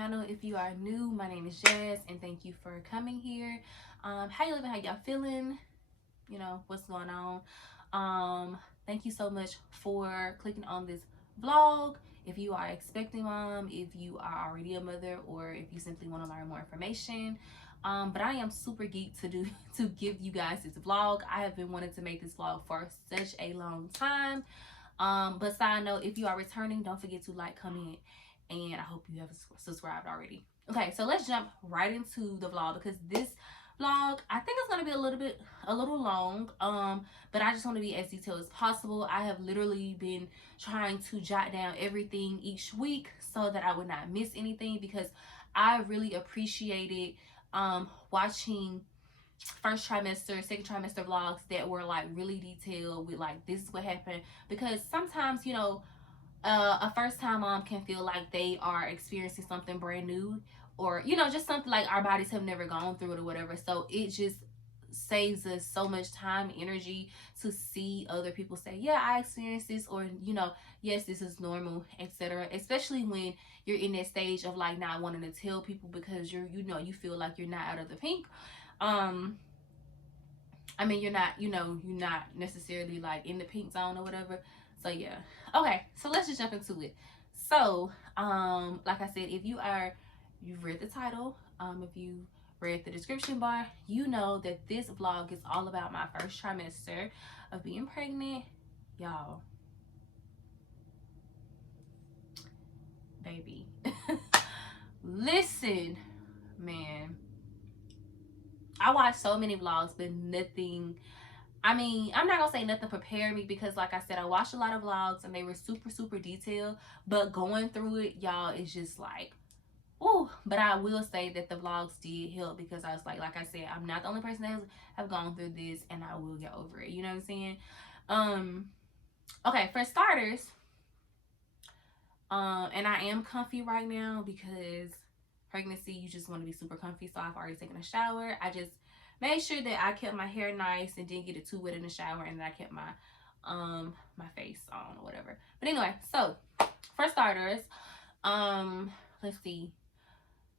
channel. If you are new, my name is Jazz, and thank you for coming here. How you living? How y'all feeling? You know, what's going on? Thank you so much for clicking on this vlog. If you are expecting mom, if you are already a mother, or if you simply want to learn more information. But I am super geeked to give you guys this vlog. I have been wanting to make this vlog for such a long time. But side note, if you are returning, don't forget to like, comment, and I hope you have subscribed already. Okay, so let's jump right into the vlog, because this vlog, I think it's gonna be a little long. But I just want to be as detailed as possible. I have literally been trying to jot down everything each week so that I would not miss anything, because I really appreciated watching first trimester, second trimester vlogs that were like really detailed with like, this is what happened. Because sometimes, you know, a first time mom can feel like they are experiencing something brand new, or you know, just something like our bodies have never gone through it or whatever. So it just saves us so much time, energy, to see other people say, yeah, I experienced this, or you know, yes, this is normal, etc. Especially when you're in that stage of like not wanting to tell people because you feel like you're not out of the pink. I mean, you're not, you're not necessarily like in the pink zone or whatever. So yeah. Okay, so let's just jump into it. So, like I said, if you've read the title, if you read the description bar, you know that this vlog is all about my first trimester of being pregnant. Y'all, baby. Listen, man. I watched so many vlogs, but nothing. I mean, I'm not gonna say nothing prepared me, because like I said, I watched a lot of vlogs and they were super detailed, but going through it, y'all, is just like, oh. But I will say that the vlogs did help, because I was like I said, I'm not the only person that have gone through this, and I will get over it, you know what I'm saying? Okay, for starters, and I am comfy right now, because pregnancy, you just want to be super comfy. So I've already taken a shower. I just made sure that I kept my hair nice and didn't get it too wet in the shower, and then I kept my face on or whatever. But anyway, so for starters, let's see.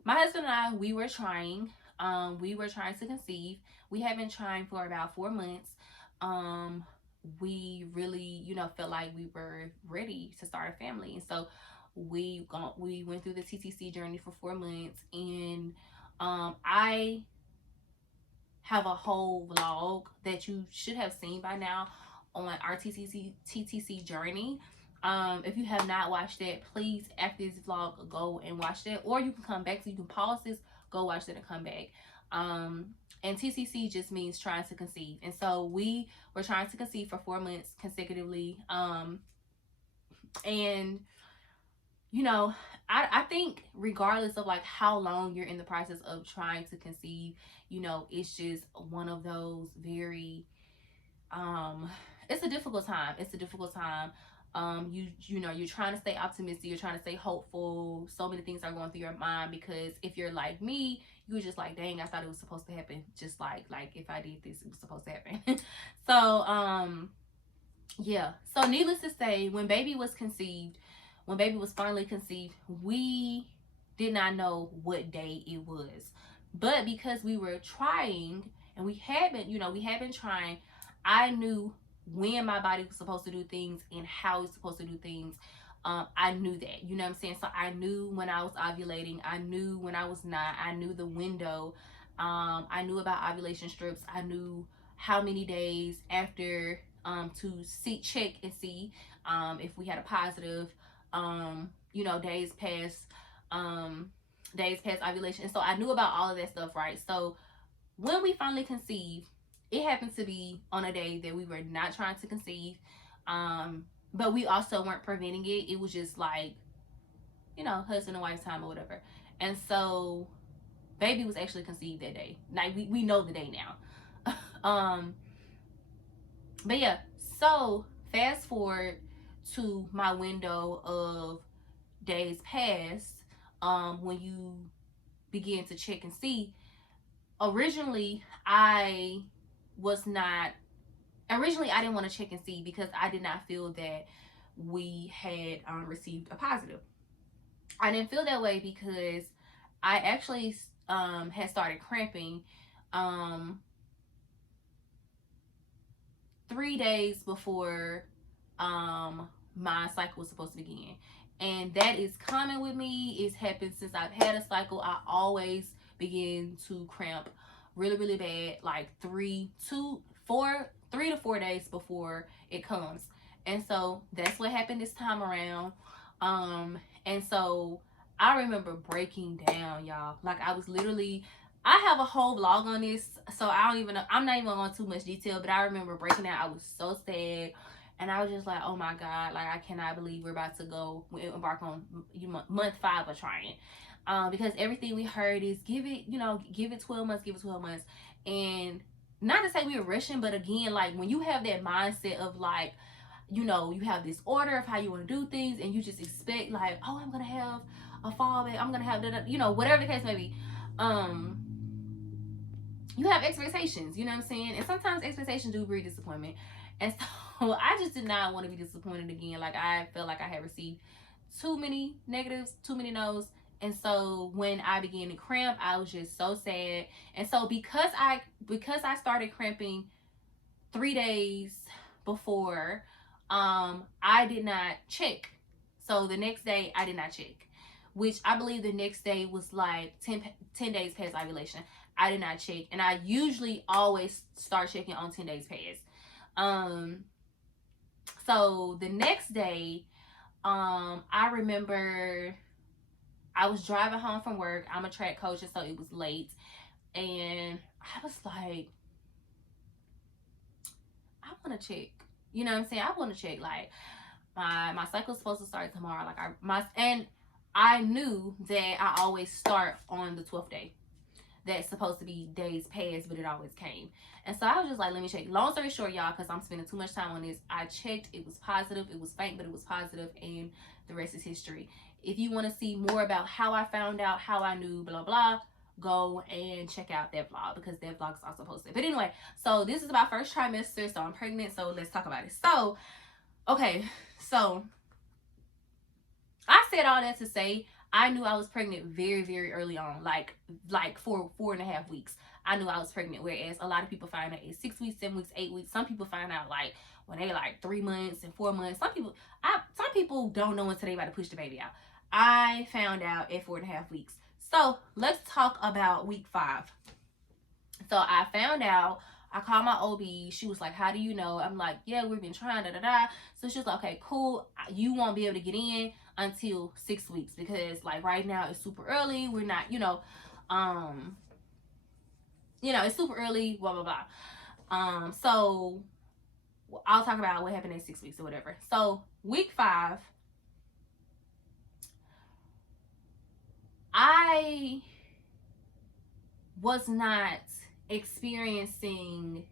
My husband and I, we were trying to conceive. We have been trying for about 4 months. We really, felt like we were ready to start a family, and so we went through the TTC journey for 4 months, and I have a whole vlog that you should have seen by now on our TTC journey. If you have not watched that, please, after this vlog, go and watch that, or you can come back. So you can pause this, go watch it, and come back. And TCC just means trying to conceive, and so we were trying to conceive for 4 months consecutively. And you know, I think regardless of like how long you're in the process of trying to conceive, it's just one of those very it's a difficult time. It's a difficult time. You're trying to stay optimistic, you're trying to stay hopeful. So many things are going through your mind, because if you're like me, you were just like, dang, I thought it was supposed to happen. Just like if I did this, it was supposed to happen. So yeah. So needless to say, when baby was finally conceived, we did not know what day it was. But because we were trying, and we had been trying, I knew when my body was supposed to do things and how it's supposed to do things. I knew that, you know what I'm saying? So I knew when I was ovulating, I knew when I was not, I knew the window. I knew about ovulation strips. I knew how many days after to check and see if we had a positive, days past ovulation. And so I knew about all of that stuff, right? So when we finally conceived, it happened to be on a day that we were not trying to conceive, but we also weren't preventing it. It was just like, husband and wife time or whatever. And so baby was actually conceived that day. Like we know the day now. But yeah, so fast forward to my window of days past, when you begin to check and see. Originally I didn't want to check and see, because I did not feel that we had received a positive. I didn't feel that way because I actually had started cramping um 3 days before my cycle was supposed to begin. And that is common with me. It's happened since I've had a cycle. I always begin to cramp really, really bad, like 3 to 4 days before it comes. And so that's what happened this time around. And so I remember breaking down, y'all. Like I was literally, I have a whole vlog on this, so I don't even know. I'm not even going too much detail, but I remember breaking down. I was so sad, and I was just like, "Oh my God! Like I cannot believe we're about to go embark on month 5 of trying." Because everything we heard is give it 12 months, give it 12 months, and not to say we were rushing, but again, like when you have that mindset of like, you have this order of how you want to do things, and you just expect like, oh, I'm gonna have a fallback, I'm gonna have whatever the case may be. You have expectations, you know what I'm saying? And sometimes expectations do breed disappointment. And so I just did not want to be disappointed again. Like I felt like I had received too many negatives, too many no's. And so when I began to cramp, I was just so sad. And so because I started cramping 3 days before, I did not check. So the next day I did not check, which I believe the next day was like 10 days past ovulation. I did not check, and I usually always start checking on 10 days past. So the next day, I remember I was driving home from work. I'm a track coach, and so it was late, and I was like, I want to check. You know what I'm saying? I want to check. Like my cycle's supposed to start tomorrow. Like I knew that I always start on the 12th day. That's supposed to be days past, but it always came. And so I was just like, let me check. Long story short, y'all, because I'm spending too much time on this, I checked. It was positive. It was faint, but it was positive, and the rest is history. If you want to see more about how I found out, how I knew, blah, blah, go and check out that vlog, because that vlog is also posted. But anyway, so this is my first trimester, so I'm pregnant, so let's talk about it. So, okay, so I said all that to say I knew I was pregnant very, very early on, like for 4.5 weeks. I knew I was pregnant, whereas a lot of people find out at 6 weeks, 7 weeks, 8 weeks. Some people find out like when they like 3 months and 4 months. Some people don't know until they about to push the baby out. I found out at 4.5 weeks. So let's talk about week 5. So I found out. I called my OB. She was like, "How do you know?" I'm like, "Yeah, we've been trying, da da da." So she was like, "Okay, cool. You won't be able to get in until 6 weeks, because like right now it's super early. We're not, it's super early. Blah blah blah." So I'll talk about what happened in 6 weeks or whatever. So week 5, I was not experiencing.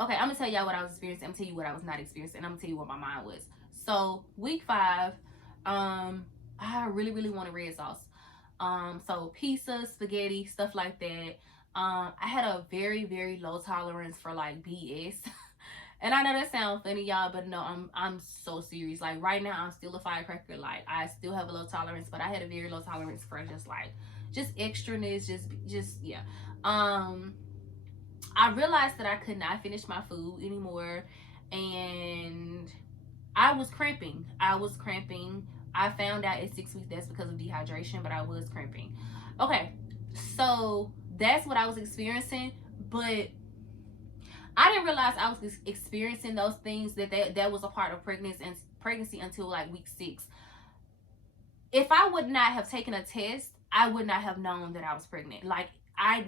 Okay, I'm gonna tell y'all what I was experiencing. I'm gonna tell you what I was not experiencing. And I'm gonna tell you what my mind was. So week 5, I really, really wanted red sauce. So pizza, spaghetti, stuff like that. I had a very, very low tolerance for like BS. And I know that sounds funny, y'all, but no, I'm so serious. Like right now, I'm still a firecracker. Like I still have a low tolerance, but I had a very low tolerance for just extraness, just yeah. I realized that I could not finish my food anymore, and I was cramping. I found out at 6 weeks that's because of dehydration, but I was cramping. Okay, so that's what I was experiencing, but I didn't realize I was experiencing those things, that was a part of pregnancy until like week 6. If I would not have taken a test, I would not have known that I was pregnant. Like I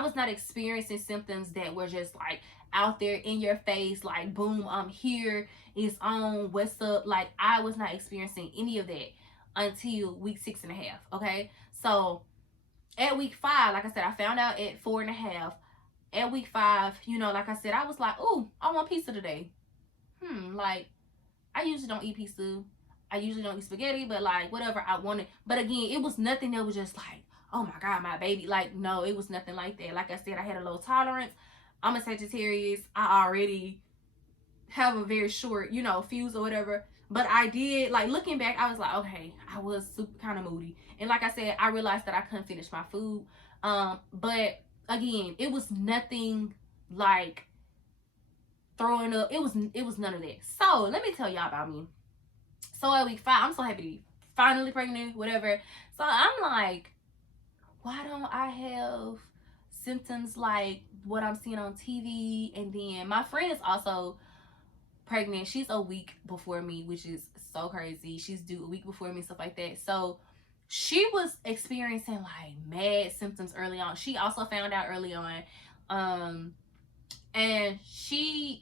was not experiencing symptoms that were just like out there in your face, like boom, I'm here, it's on, what's up. Like I was not experiencing any of that until week 6.5. Okay, so at week 5, like I said, I found out at 4.5. At week 5, like I said, I was like, oh, I want pizza today. Like I usually don't eat pizza. I usually don't eat spaghetti, but like whatever I wanted. But again, it was nothing that was just like, oh my God, my baby. Like, no, it was nothing like that. Like I said, I had a low tolerance. I'm a Sagittarius. I already have a very short, fuse or whatever. But I did, like, looking back, I was like, okay, I was super kind of moody. And like I said, I realized that I couldn't finish my food. But again, it was nothing like throwing up. It was none of that. So let me tell y'all about me. So at week 5, I'm so happy to be finally pregnant, whatever. So I'm like, why don't I have symptoms like what I'm seeing on TV? And then my friend is also pregnant. She's a week before me, which is so crazy. She's due a week before me, stuff like that. So she was experiencing like mad symptoms early on. She also found out early on. And she,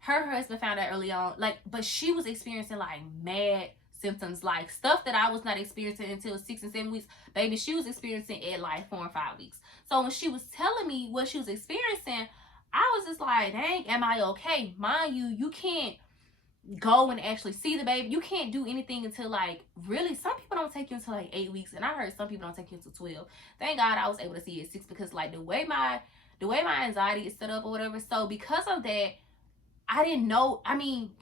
her husband found out early on, like, but she was experiencing like mad symptoms, like stuff that I was not experiencing until 6 and 7 weeks. Baby, she was experiencing it like 4 and 5 weeks. So when she was telling me what she was experiencing, I was just like, dang, am I okay? Mind you, you can't go and actually see the baby. You can't do anything until like, really, some people don't take you until like 8 weeks, and I heard some people don't take you until 12. Thank God I was able to see it at 6, because like the way my anxiety is set up or whatever. So because of that, I didn't know. I mean,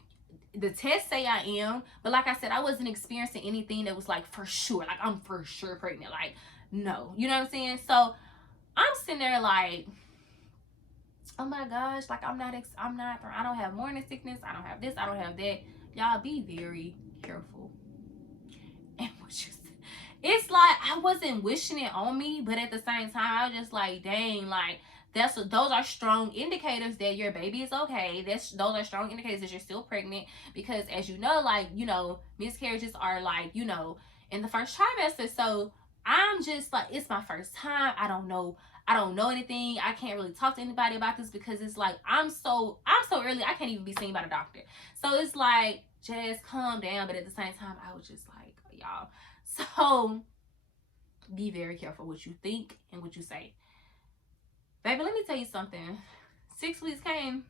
the tests say I am, but like I said, I wasn't experiencing anything that was like for sure, like I'm for sure pregnant. Like, no, you know what I'm saying? So I'm sitting there like, oh my gosh, like I don't have morning sickness. I don't have this. I don't have that. Y'all be very careful. And what you said, it's like I wasn't wishing it on me, but at the same time, I was just like, dang, like those are strong indicators that your baby is okay. Those are strong indicators that you're still pregnant, because as you know, like, miscarriages are like, in the first trimester. So I'm just like, it's my first time. I don't know anything. I can't really talk to anybody about this, because it's like I'm so early. I can't even be seen by the doctor. So it's like, just calm down. But at the same time, I was just like, y'all. So be very careful what you think and what you say. Baby, let me tell you something. 6 weeks came.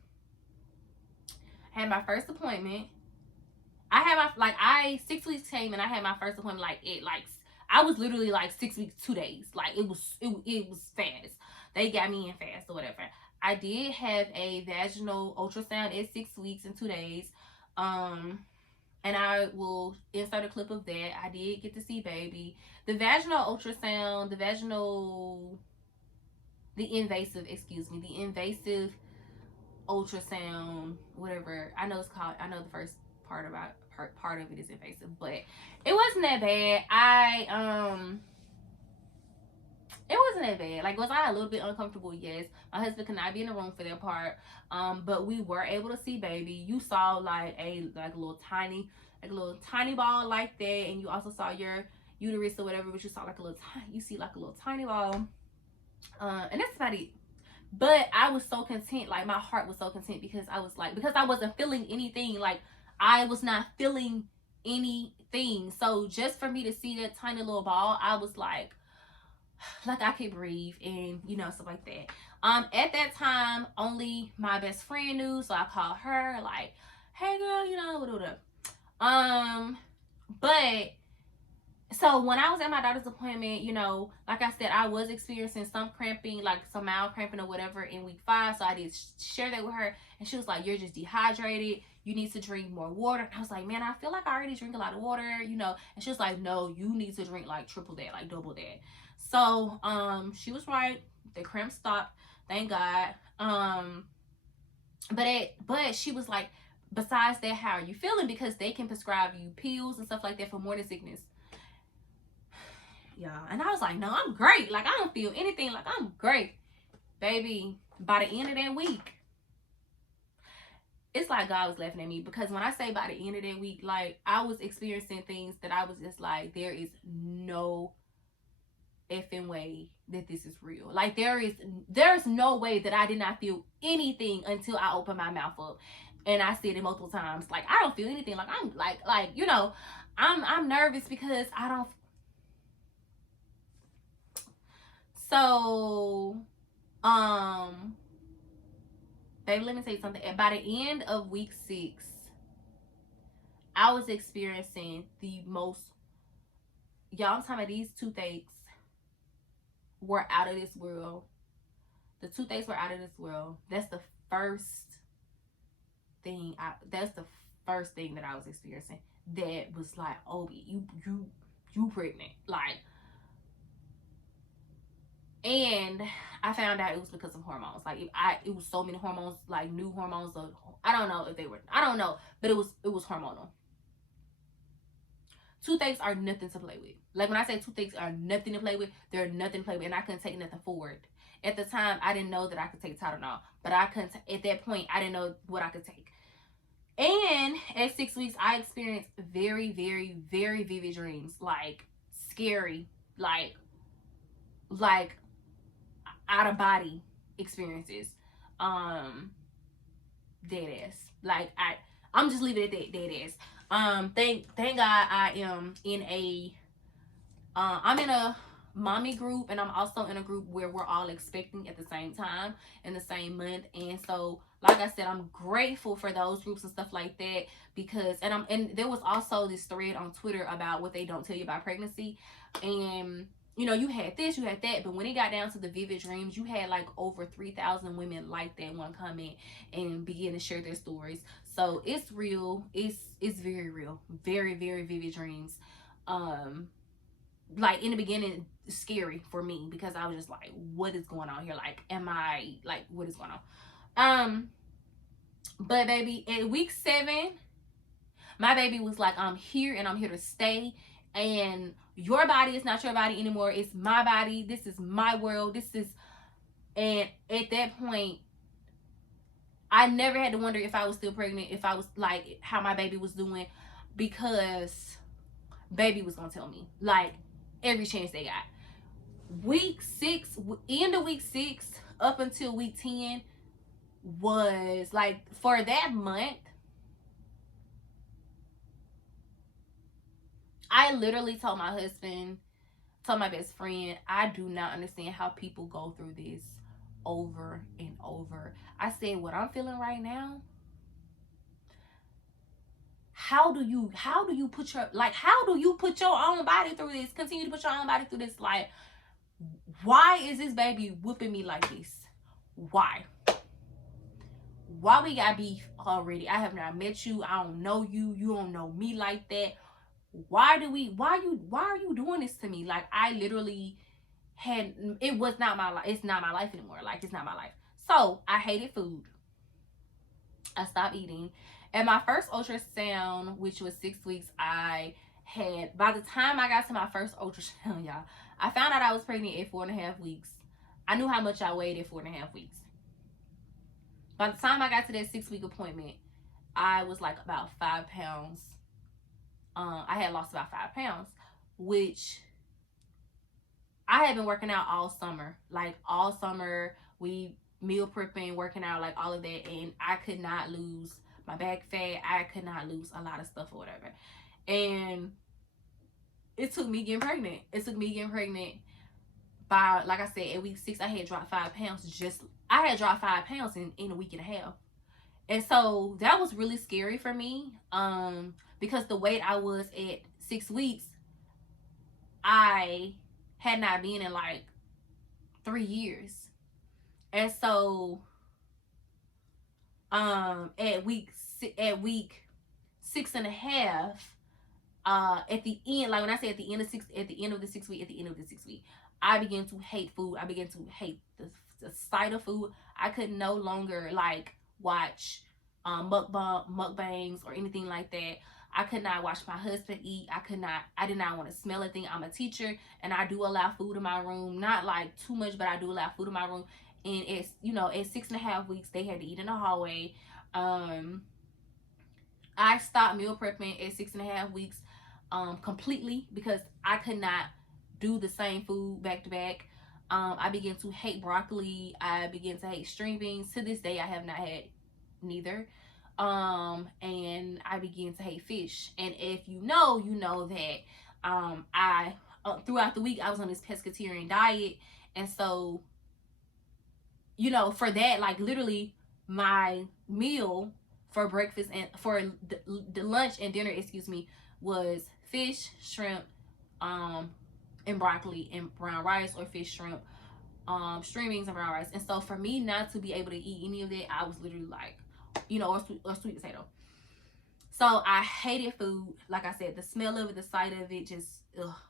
Had my first appointment. 6 weeks came, and I had my first appointment I was literally like 6 weeks, 2 days. Like it was fast. They got me in fast or whatever. I did have a vaginal ultrasound at 6 weeks and 2 days. And I will insert a clip of that. I did get to see baby. The vaginal ultrasound, the invasive ultrasound, whatever. I know the first part of it is invasive, but it wasn't that bad. It wasn't that bad. Like, was I a little bit uncomfortable? Yes. My husband could not be in the room for that part. But we were able to see baby. You saw like a little tiny ball like that, and you also saw your uterus or whatever, but you saw like a little tiny ball. And that's about it. But I was so content, like my heart was so content, because I wasn't feeling anything. Like, I was not feeling anything. So just for me to see that tiny little ball, I was like I could breathe, and stuff like that. At that time, only my best friend knew, so I called her like, hey girl, whatever. But so when I was at my doctor's appointment, like I said, I was experiencing some cramping, like some mild cramping or whatever in week 5. So I did share that with her, and she was like, you're just dehydrated. You need to drink more water. And I was like, man, I feel like I already drink a lot of water, And she was like, no, you need to drink like triple that, like double that. So she was right. The cramp stopped, thank God. But she was like, besides that, how are you feeling? Because they can prescribe you pills and stuff like that for morning sickness. Yeah, and I was like, no, I'm great. Like, I don't feel anything. Like, I'm great. Baby, by the end of that week, it's like God was laughing at me, because when I say by the end of that week, like, I was experiencing things that I was just like, there is no effing way that this is real. Like, there's no way that I did not feel anything until I opened my mouth up. And I said it multiple times. Like, I don't feel anything. Like, I'm I'm nervous because I don't. So, baby, let me tell you something. By the end of week 6, I was experiencing the most, y'all, I'm talking about these toothaches were out of this world. The toothaches were out of this world. That's the first first thing that I was experiencing that was like, oh, you pregnant, like. And I found out it was because of hormones. Like it was so many hormones, like new hormones. I don't know if they were. I don't know, but it was hormonal. Toothaches are nothing to play with. Like when I say toothaches are nothing to play with, they're nothing to play with, and I couldn't take nothing forward. At the time, I didn't know that I could take Tylenol, but I couldn't. At that point, I didn't know what I could take. And at 6 weeks, I experienced very, very, very vivid dreams, like scary, like out of body experiences. Dead ass. Like I'm just leaving it at that, dead ass. Thank God I am in a I'm in a mommy group, and I'm also in a group where we're all expecting at the same time in the same month. And so like I said, I'm grateful for those groups and stuff like that, because and there was also this thread on Twitter about what they don't tell you about pregnancy. And you had this, you had that, but when it got down to the vivid dreams, you had like over 3,000 women like that one comment and begin to share their stories. So it's real. It's very real. Very, very vivid dreams. Like in the beginning, scary for me, because I was just like, what is going on here? Like, am I like, what is going on? But baby, at week 7, my baby was like, I'm here and I'm here to stay. And your body is not your body anymore. It's my body. This is my world. And at that point, I never had to wonder if I was still pregnant, if I was like, how my baby was doing, because baby was gonna tell me, like, every chance they got. Week 6, end of week 6 up until week 10 was like, for that month, I literally told my husband, told my best friend, I do not understand how people go through this over and over. I said, what I'm feeling right now, how do you put your, like, how do you put your own body through this, continue to put your own body through this? Like, why is this baby whooping me like this? Why we got beef already? I have not met you, I don't know you, you don't know me like that. Why are you doing this to me? Like, I literally it was not my life. It's not my life anymore. Like, it's not my life. So I hated food. I stopped eating. At my first ultrasound, which was 6 weeks, I had, by the time I got to my first ultrasound, y'all, I found out I was pregnant at 4.5 weeks. I knew how much I weighed at 4.5 weeks. By the time I got to that 6-week appointment, I was like about 5 pounds. I had lost about 5 pounds, which I had been working out all summer. Like, all summer, we meal prepping, working out, like all of that, and I could not lose my back fat. I could not lose a lot of stuff or whatever. And it took me getting pregnant. By, like I said, at week 6, I had dropped 5 pounds. I had dropped 5 pounds in a week and a half. And so that was really scary for me, because the weight I was at 6 weeks, I had not been in like 3 years. And so at week 6.5, at the end, like when I say at the end of the sixth week, I began to hate food. I began to hate the sight of food. I could no longer like watch mukbangs or anything like that. I could not watch my husband eat. I did not want to smell a thing. I'm a teacher, and I do allow food in my room. Not like too much, but I do allow food in my room. And it's, at 6.5 weeks, they had to eat in the hallway. I stopped meal prepping at 6.5 weeks completely, because I could not do the same food back to back. I began to hate broccoli. I began to hate string beans. To this day, I have not had neither. And I began to hate fish. And if you know that I throughout the week I was on this pescatarian diet. And so, for that, like, literally my meal for breakfast and for the lunch and dinner, was fish, shrimp, and broccoli and brown rice, or fish, shrimp, string beans and brown rice. And so for me not to be able to eat any of that, I was literally like, or sweet potato. So I hated food. Like I said, the smell of it, the sight of it, just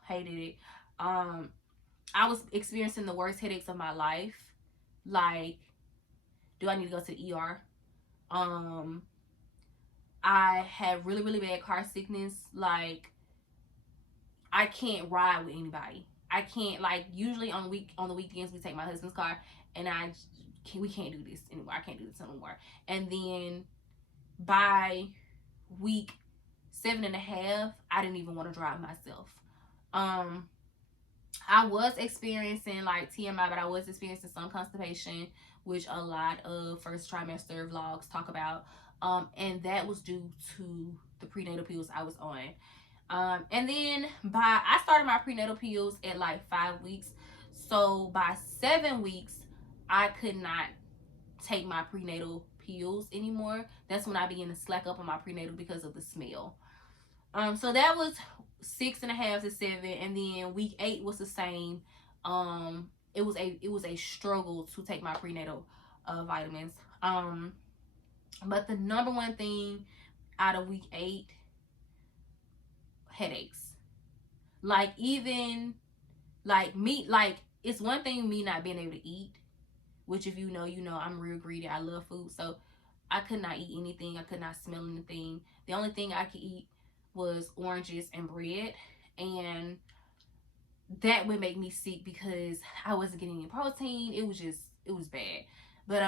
hated it. I was experiencing the worst headaches of my life. Like, do I need to go to the ER? I had really, really bad car sickness. Like, I can't ride with anybody. I can't, like, usually on the weekends we take my husband's car, and we can't do this anymore. I can't do this anymore. And then by week 7.5, I didn't even want to drive myself. I was experiencing like TMI, but I was experiencing some constipation, which a lot of first trimester vlogs talk about. And that was due to the prenatal pills I was on. And then I started my prenatal pills at like 5 weeks. So by 7 weeks, I could not take my prenatal pills anymore. That's when I began to slack up on my prenatal because of the smell. So that was 6.5 to 7, and then week 8 was the same. It was a struggle to take my prenatal vitamins. But the number one thing out of week 8, headaches. Like, even like me, like, it's one thing me not being able to eat, which if you know, I'm real greedy. I love food, so I could not eat anything. I could not smell anything. The only thing I could eat was oranges and bread, and that would make me sick because I wasn't getting any protein. It was bad. But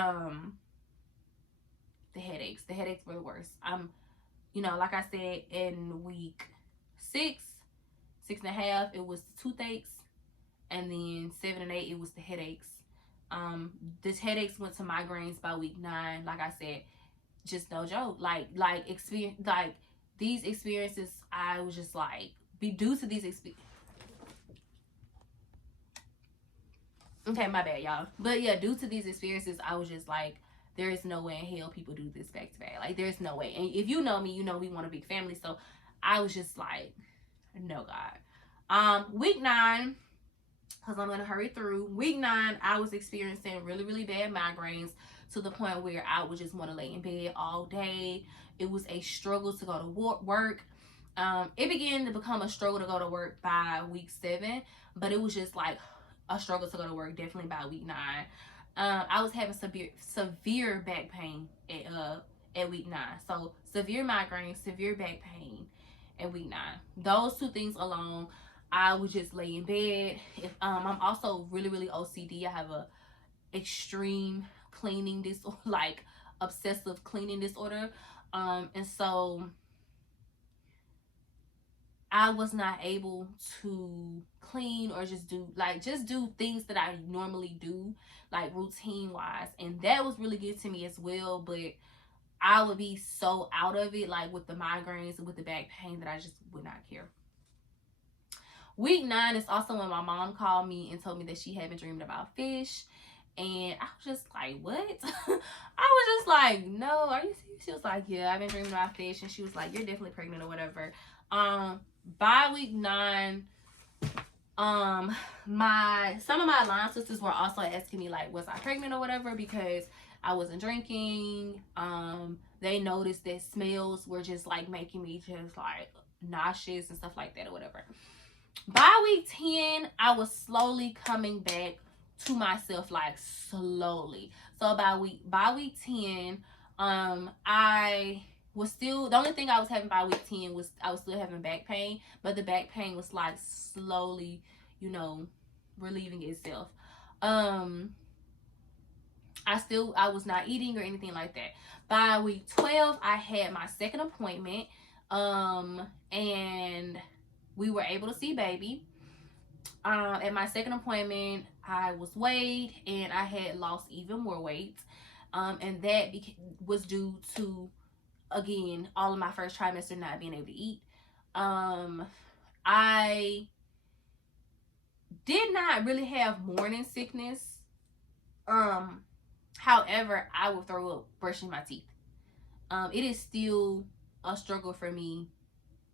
the headaches were the worst. Like I said, in week 6.5, it was the toothaches, and then 7 and 8, it was the headaches. This headaches went to migraines by week 9. Like I said, just no joke. Like experience, like these experiences, I was just like, due to these experiences. Okay, my bad, y'all. But yeah, due to these experiences, I was just like, there is no way in hell people do this back to back. Like, there's no way. And if you know me, you know we want a big family. So I was just like, no, God. Week 9, because I'm gonna hurry through. Week 9, I was experiencing really, really bad migraines to the point where I would just want to lay in bed all day. It was a struggle to go to work. It began to become a struggle to go to work by week 7, but it was just like a struggle to go to work definitely by week 9. I was having severe back pain at week 9. So severe migraine, severe back pain at week 9. Those two things alone, I would just lay in bed. I'm also really, really OCD. I have a extreme cleaning disorder, like obsessive cleaning disorder. And so I was not able to clean or just do things that I normally do, like routine wise. And that was really good to me as well. But I would be so out of it, like with the migraines and with the back pain, that I just would not care. Week 9 is also when my mom called me and told me that she had been dreaming about fish. And I was just like, what? I was just like, no, are you serious? She was like, yeah, I've been dreaming about fish. And she was like, you're definitely pregnant or whatever. By week 9, some of my line sisters were also asking me, like, was I pregnant or whatever, because I wasn't drinking. They noticed that smells were just like making me just like nauseous and stuff like that or whatever. By week 10, I was slowly coming back to myself, like slowly. So by week 10, I was still, the only thing I was having by week 10 was I was still having back pain, but the back pain was like slowly, relieving itself. I was not eating or anything like that. By week 12, I had my second appointment, and we were able to see baby. At my second appointment, I was weighed and I had lost even more weight. And that was due to, again, all of my first trimester not being able to eat. I did not really have morning sickness. However, I would throw up brushing my teeth. It is still a struggle for me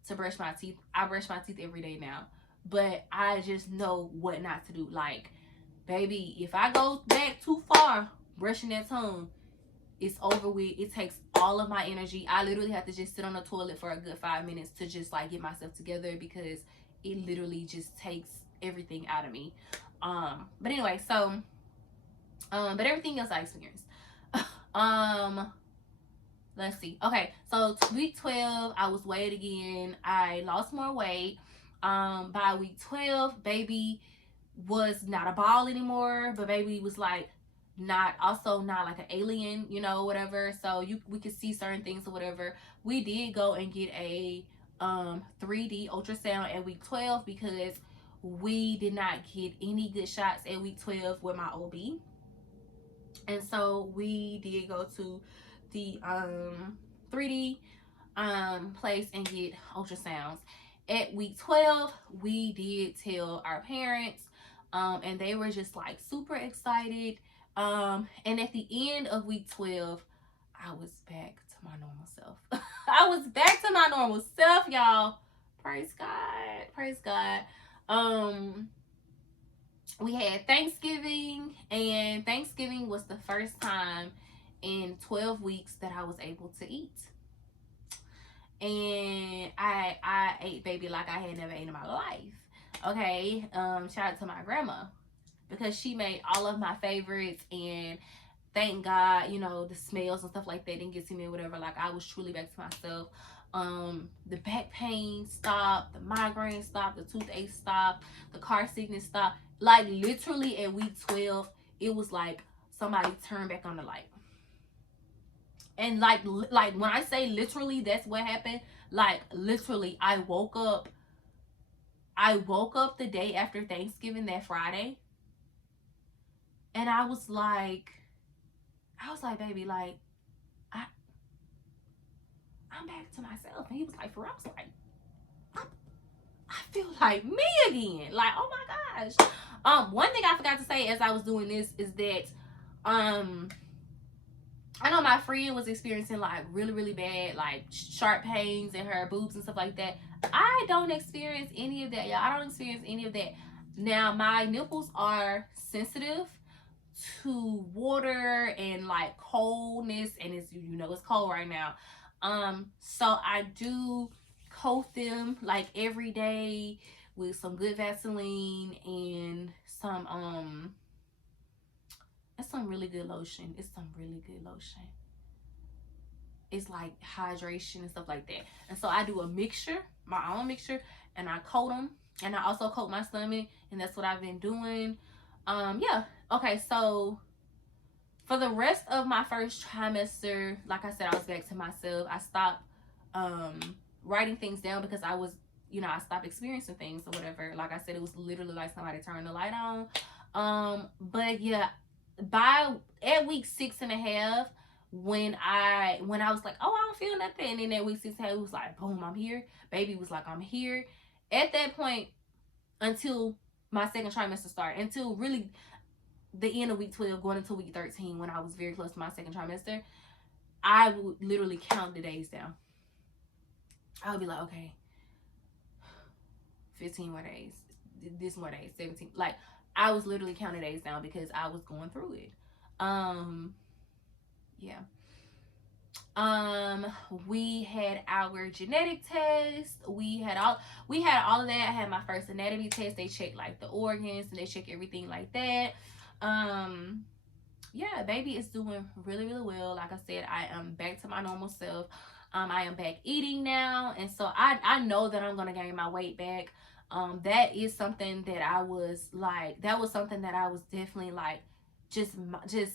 to brush my teeth. I brush my teeth every day now, but I just know what not to do. Like, baby, if I go back too far brushing that tongue, it's over with. It takes all of my energy. I literally had to just sit on the toilet for a good 5 minutes to just like get myself together, because it literally just takes everything out of me. But anyway, so but everything else I experienced. Let's see. Okay, so week 12, I was weighed again. I lost more weight. By week 12, baby was not a ball anymore, but baby was like not like an alien, you know, whatever. So we could see certain things or whatever. We did go and get a 3D ultrasound at week 12, because we did not get any good shots at week 12 with my OB. And so we did go to the 3D place and get ultrasounds. At week 12, we did tell our parents, and they were just like super excited. And at the end of week 12, I was back to my normal self. I was back to my normal self, y'all. Praise God. Praise God. We had Thanksgiving, and Thanksgiving was the first time in 12 weeks that I was able to eat. And I ate, baby, like I had never eaten in my life. Okay, shout out to my grandma, because she made all of my favorites, and thank God, you know, the smells and stuff like that didn't get to me or whatever. Like, I was truly back to myself. The back pain stopped, the migraine stopped, the toothache stopped, the car sickness stopped. Like, literally at week 12, it was like somebody turned back on the light. And like when I say literally, that's what happened. Like, literally, I woke up the day after Thanksgiving, that Friday, and I was like, baby, like, I'm back to myself. And he was like, for real? I was like, I feel like me again. Like, oh my gosh. One thing I forgot to say as I was doing this is that I know my friend was experiencing like really, really bad, like sharp pains in her boobs and stuff like that. I don't experience any of that, y'all. I don't experience any of that. Now, my nipples are sensitive to water and like coldness, and it's, you know, it's cold right now. So I do coat them like every day with some good Vaseline and some it's some really good lotion. It's some really good lotion. It's like hydration and stuff like that. And so I do a mixture, my own mixture, and I coat them. And I also coat my stomach, and that's what I've been doing. Yeah. Okay, so for the rest of my first trimester, like I said, I was back to myself. I stopped writing things down, because I was, you know, I stopped experiencing things or whatever. Like I said, it was literally like somebody turned the light on. But yeah, at week 6.5, when I was like, oh, I don't feel nothing, and then at week 6.5, it was like, boom, I'm here. Baby was like, I'm here. At that point, until my second trimester started, until really the end of week 12, going into week 13, when I was very close to my second trimester, I would literally count the days down. I would be like, okay, 15 more days, this more days, 17. Like, I was literally counting days down, because I was going through it. Yeah. We had our genetic test. We had all of that. I had my first anatomy test. They checked like the organs, and they check everything like that. Yeah, baby is doing really, really well. Like I said, I am back to my normal self. I am back eating now, and so I know that I'm gonna gain my weight back. That is something that I was like, that was something that I was definitely like, just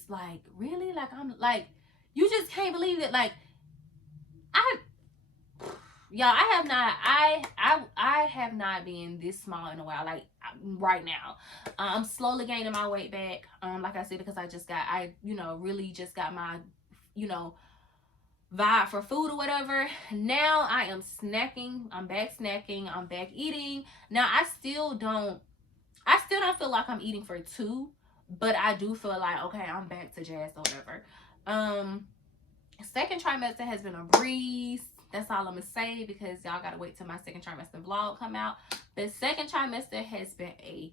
like, really, like, I'm like, you just can't believe it. Like, I have not been this small in a while. Like, right now, I'm slowly gaining my weight back. Like I said, because I really just got my, vibe for food or whatever. Now I am snacking. I'm back snacking. I'm back eating. Now I still don't feel like I'm eating for two, but I do feel like, okay, I'm back to jazz or whatever. Second trimester has been a breeze. That's all I'm gonna say, because y'all gotta wait till my second trimester vlog come out. The second trimester has been a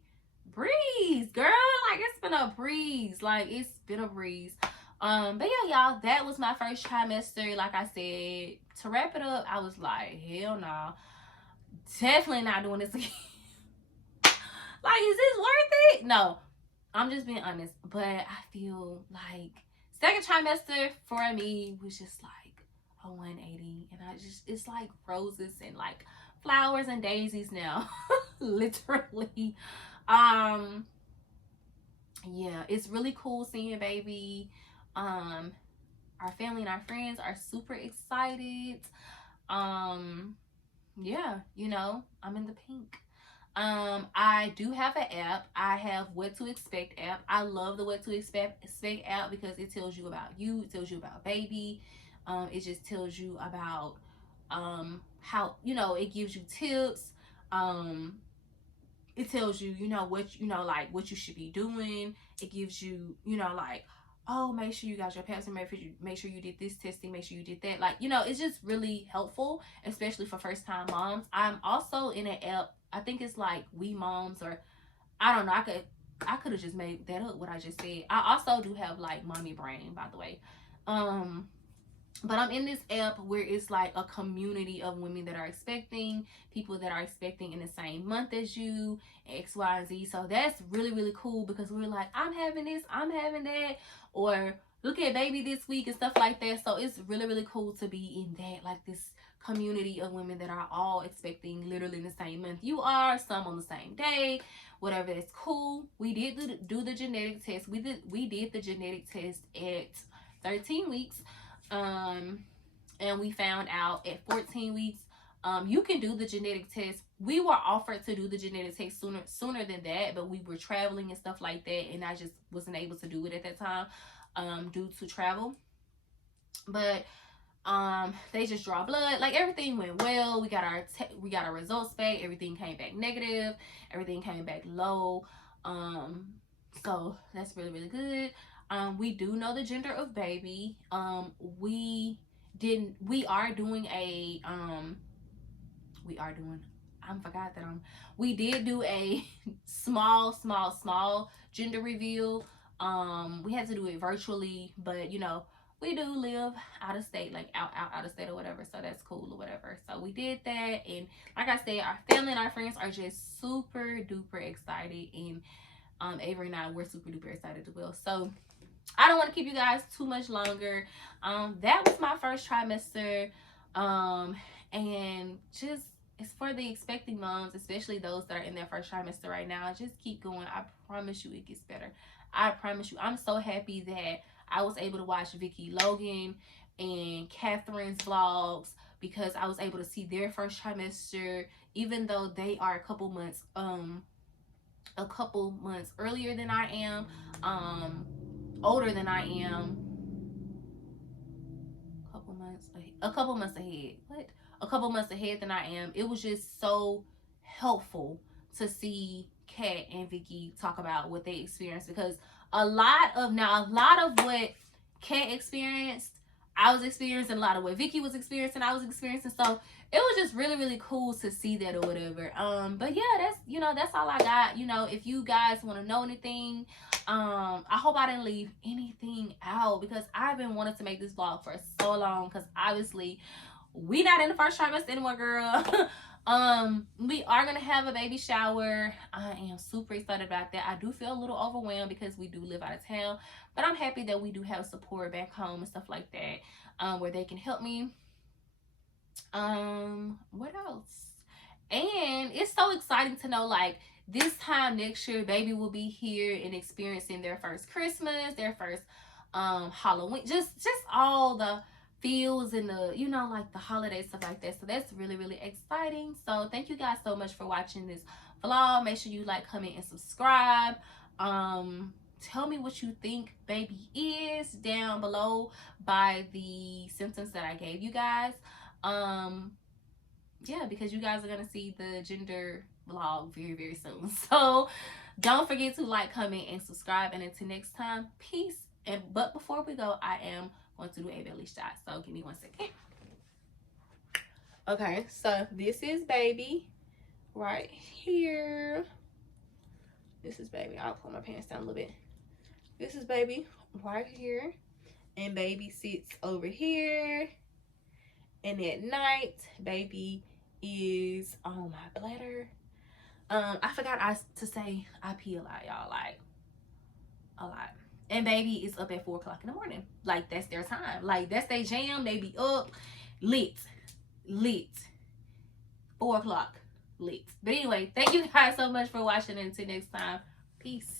breeze, girl. Like, it's been a breeze. Like, it's been a breeze. But yeah, y'all, that was my first trimester. Like I said, to wrap it up, I was like, hell no, definitely not doing this again. Like, is this worth it? No, I'm just being honest. But I feel like second trimester for me was just like a 180, and it's like roses and like flowers and daisies now, literally. Um, yeah, it's really cool seeing baby. Our family and our friends are super excited. Um, yeah, I'm in the pink. I do have an app. I have What to Expect app. I love the What to Expect app because it tells you about you. It tells you about baby. It just tells you about how it gives you tips. Um, it tells you what like what you should be doing. It gives you like, oh, make sure you got your pap smear, make sure you did this testing, make sure you did that, like it's just really helpful, especially for first time moms. I'm also in an app, I think it's like We Moms, or I don't know, I could have just made that up, what I just said. I also do have like Mommy Brain, by the way. But I'm in this app where it's like a community of women that are expecting, people that are expecting in the same month as you, X, Y, and Z. So that's really, really cool because we're like, I'm having this, I'm having that, or look at baby this week and stuff like that. So it's really, really cool to be in that, like this community of women that are all expecting literally in the same month you are, some on the same day, whatever. That's cool. We did do the genetic test. We did the genetic test at 13 weeks. And we found out at 14 weeks, you can do the genetic test. We were offered to do the genetic test sooner than that, but we were traveling and stuff like that, and I just wasn't able to do it at that time, due to travel. But they just draw blood, like everything went well. We got our results back. Everything came back negative. Everything came back low. So that's really, really good. We do know the gender of baby. We are doing a we did do a small gender reveal. We had to do it virtually, but we do live out of state, like out of state or whatever, so that's cool or whatever. So we did that, and like I said, our family and our friends are just super duper excited, and Avery and I, we're super duper excited as well. So I don't want to keep you guys too much longer. That was my first trimester. And just, it's for the expecting moms, especially those that are in their first trimester right now. Just keep going. I promise you it gets better. I promise you. I'm so happy that I was able to watch Vicky Logan and Catherine's vlogs, because I was able to see their first trimester, even though they are a couple months earlier than I am, older than I am, a couple months ahead than I am. It was just so helpful to see Kat and Vicky talk about what they experienced, because a lot of what Kat experienced, I was experiencing. A lot of what Vicky was experiencing, I was experiencing. So it was just really, really cool to see that or whatever. But yeah, that's all I got. If you guys want to know anything, I hope I didn't leave anything out, because I've been wanting to make this vlog for so long, because obviously we not in the first trimester anymore, girl. We are gonna have a baby shower. I am super excited about that. I do feel a little overwhelmed because we do live out of town, but I'm happy that we do have support back home and stuff like that, where they can help me. What else? And it's so exciting to know, like, this time next year, baby will be here and experiencing their first Christmas, their first Halloween, just all the feels and the like the holiday stuff like that. So that's really, really exciting. So thank you guys so much for watching this vlog. Make sure you like, comment, and subscribe. Tell me what you think baby is down below by the symptoms that I gave you guys. Yeah, because you guys are gonna see the gender vlog very, very soon. So don't forget to like, comment, and subscribe. And until next time, peace. But before we go, I am going to do a belly shot. So give me 1 second. Okay, so this is baby right here. This is baby. I'll pull my pants down a little bit. This is baby right here. and baby sits over here. And at night, baby is on my bladder. I forgot to say I pee a lot, y'all, like a lot. And baby is up at 4 o'clock in the morning. Like, that's their time. Like, that's their jam. They be up, lit. 4 o'clock, lit. But anyway, thank you guys so much for watching. Until next time, peace.